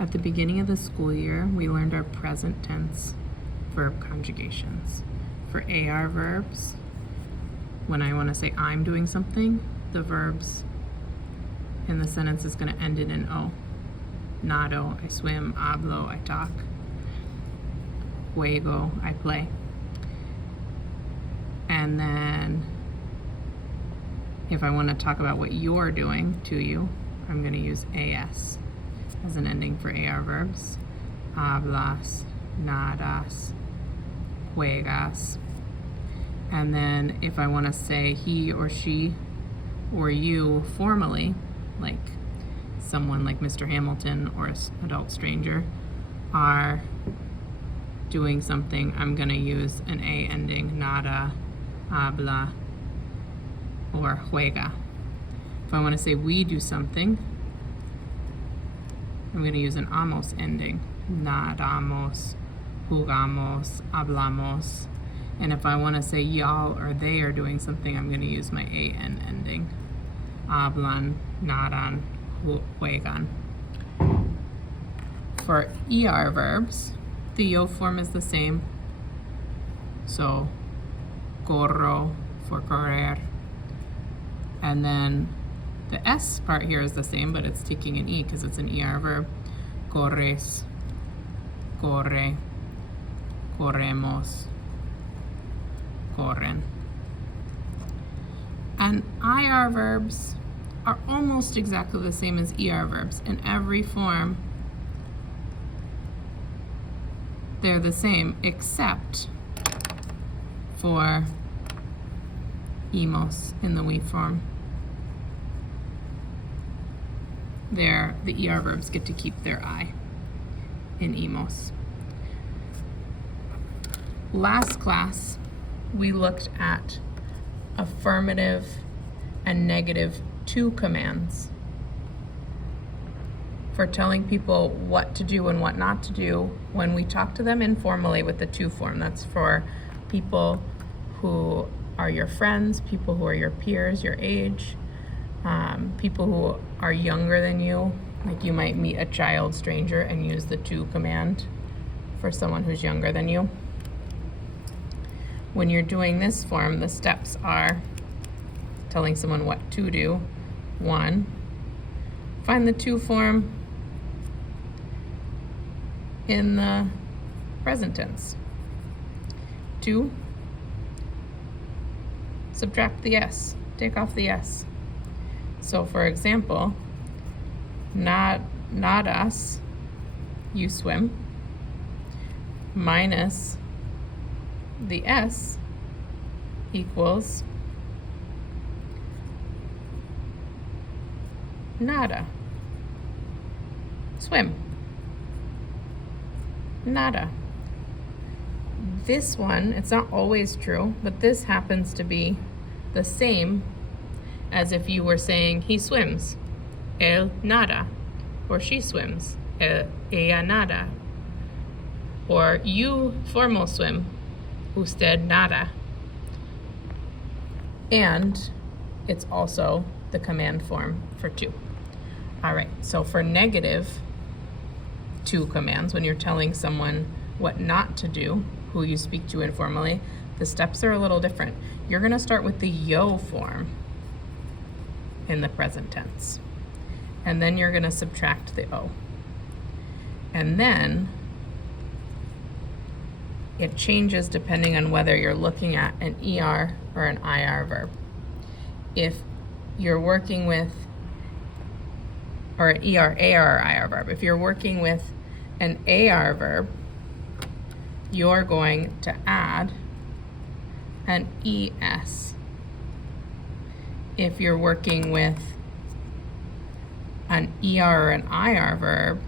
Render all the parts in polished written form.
At the beginning of the school year, we learned our present tense verb conjugations. For AR verbs, when I want to say I'm doing something, the verbs in the sentence is going to end in an O. Nado, I swim. Hablo, I talk. Juego, I play. And then if I want to talk about what you're doing to you, I'm going to use AS as an ending for AR verbs. Hablas, nadas, juegas. And then if I want to say he or she or you formally, like someone like Mr. Hamilton or an adult stranger, are doing something, I'm going to use an A ending, nada, habla, or juega. If I want to say we do something, I'm going to use an amos ending, nadamos, jugamos, hablamos. And if I want to say y'all or they are doing something, I'm going to use my an ending, hablan, nadan, juegan. For ER verbs, the yo form is the same. So, corro for correr. And then the S part here is the same, but it's taking an E because it's an ER verb. Corres, corre, corremos, corren. And IR verbs are almost exactly the same as ER verbs. In every form, they're the same except for emos in the we form. There, the ER verbs get to keep their I in emos. Last class, we looked at affirmative and negative to commands for telling people what to do and what not to do when we talk to them informally with the to form. That's for people who are your friends, people who are your peers, your age, people who are younger than you. Like you might meet a child stranger and use the to command for someone who's younger than you. When you're doing this form, the steps are telling someone what to do. 1, find the to form in the present tense. 2, subtract the S, take off the S. So for example, nadas, you swim, minus the S equals nada, swim, nada. This one, it's not always true, but this happens to be the same as if you were saying he swims, él nada, or she swims, ella nada, or you formal swim, usted nada. And it's also the command form for to. All right, so for negative to commands, when you're telling someone what not to do, who you speak to informally, the steps are a little different. You're gonna start with the yo form in the present tense. And then you're gonna subtract the O. And then it changes depending on whether you're looking at an ER or an IR verb. If you're working with, or an ER, AR, or IR verb, if you're working with an AR verb, you're going to add an ES. If you're working with an ER or an IR verb,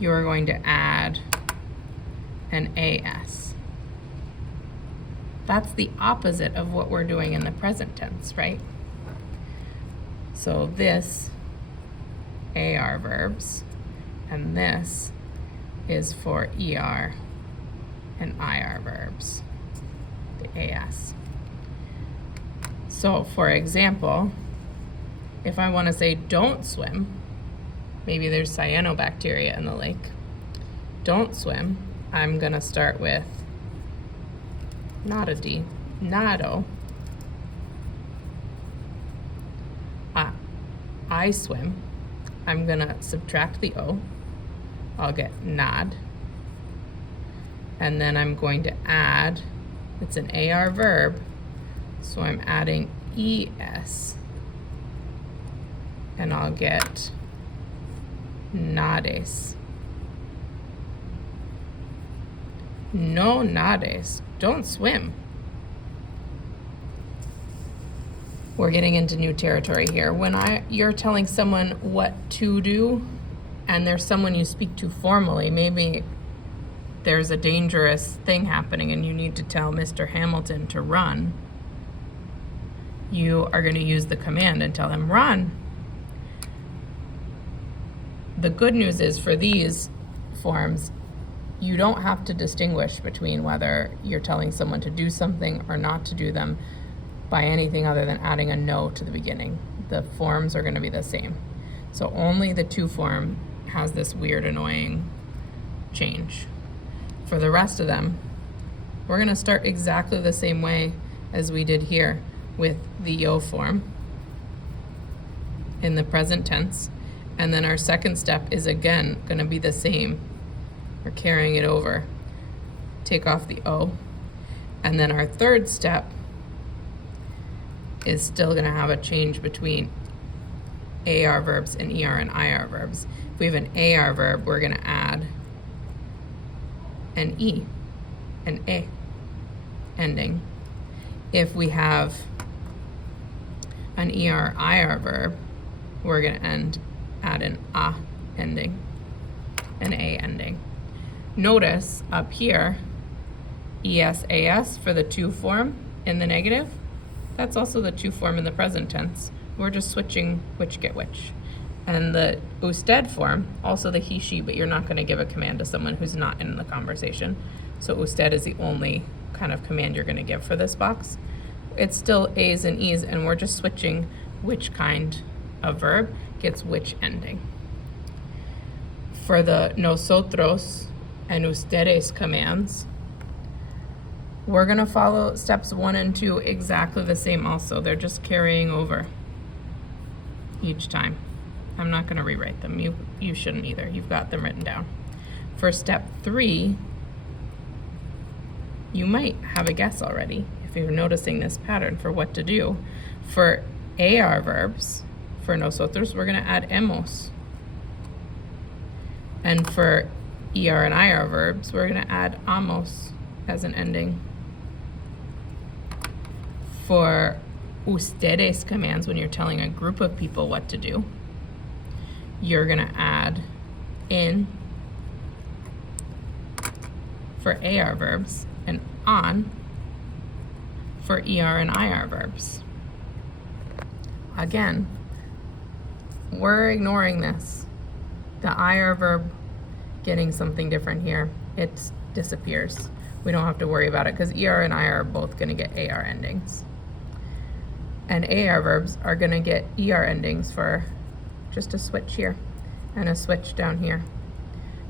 you're going to add an AS. That's the opposite of what we're doing in the present tense, right? So this, AR verbs, and this is for ER and IR verbs, the AS. So for example, if I want to say don't swim, Maybe there's cyanobacteria in the lake. Don't swim. I'm gonna start with not a D, nado. I swim. I'm gonna subtract the O. I'll get nod. And then I'm going to add, it's an AR verb, so I'm adding ES. And I'll get nades. No nades. Don't swim. We're getting into new territory here. When you're telling someone what to do, and there's someone you speak to formally, maybe there's a dangerous thing happening and you need to tell Mr. Hamilton to run, you are going to use the command and tell him, run. The good news is for these forms, you don't have to distinguish between whether you're telling someone to do something or not to do them by anything other than adding a no to the beginning. The forms are going to be the same. So only the to form has this weird, annoying change. For the rest of them, we're going to start exactly the same way as we did here with the yo form in the present tense. And then our second step is again going to be the same. We're carrying it over. Take off the O. And then our third step is still going to have a change between AR verbs and ER and IR verbs. If we have an AR verb, we're going to add an E, an A ending. If we have an ER IR verb, we're going to add an A ending, an A ending. Notice up here, ES-AS for the to form in the negative. That's also the to form in the present tense. We're just switching which get which. And the usted form, also the he, she, but you're not going to give a command to someone who's not in the conversation. So usted is the only kind of command you're going to give for this box. It's still A's and E's, and we're just switching which kind of verb gets which ending. For the nosotros and ustedes commands, we're going to follow steps 1 and 2 exactly the same also. They're just carrying over each time. I'm not going to rewrite them. You shouldn't either. You've got them written down. For step 3, you might have a guess already if you're noticing this pattern for what to do. For AR verbs, for nosotros, we're going to add hemos. And for ER and IR verbs, we're going to add amos as an ending. For ustedes commands, when you're telling a group of people what to do, you're going to add in for AR verbs and on for ER and IR verbs. Again, we're ignoring this. The IR verb getting something different here, it disappears. We don't have to worry about it because ER and IR are both going to get AR endings. And AR verbs are going to get ER endings for just a switch here and a switch down here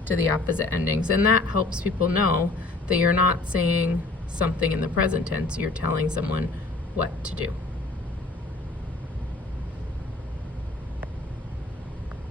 to the opposite endings. And that helps people know that you're not saying something in the present tense, you're telling someone what to do.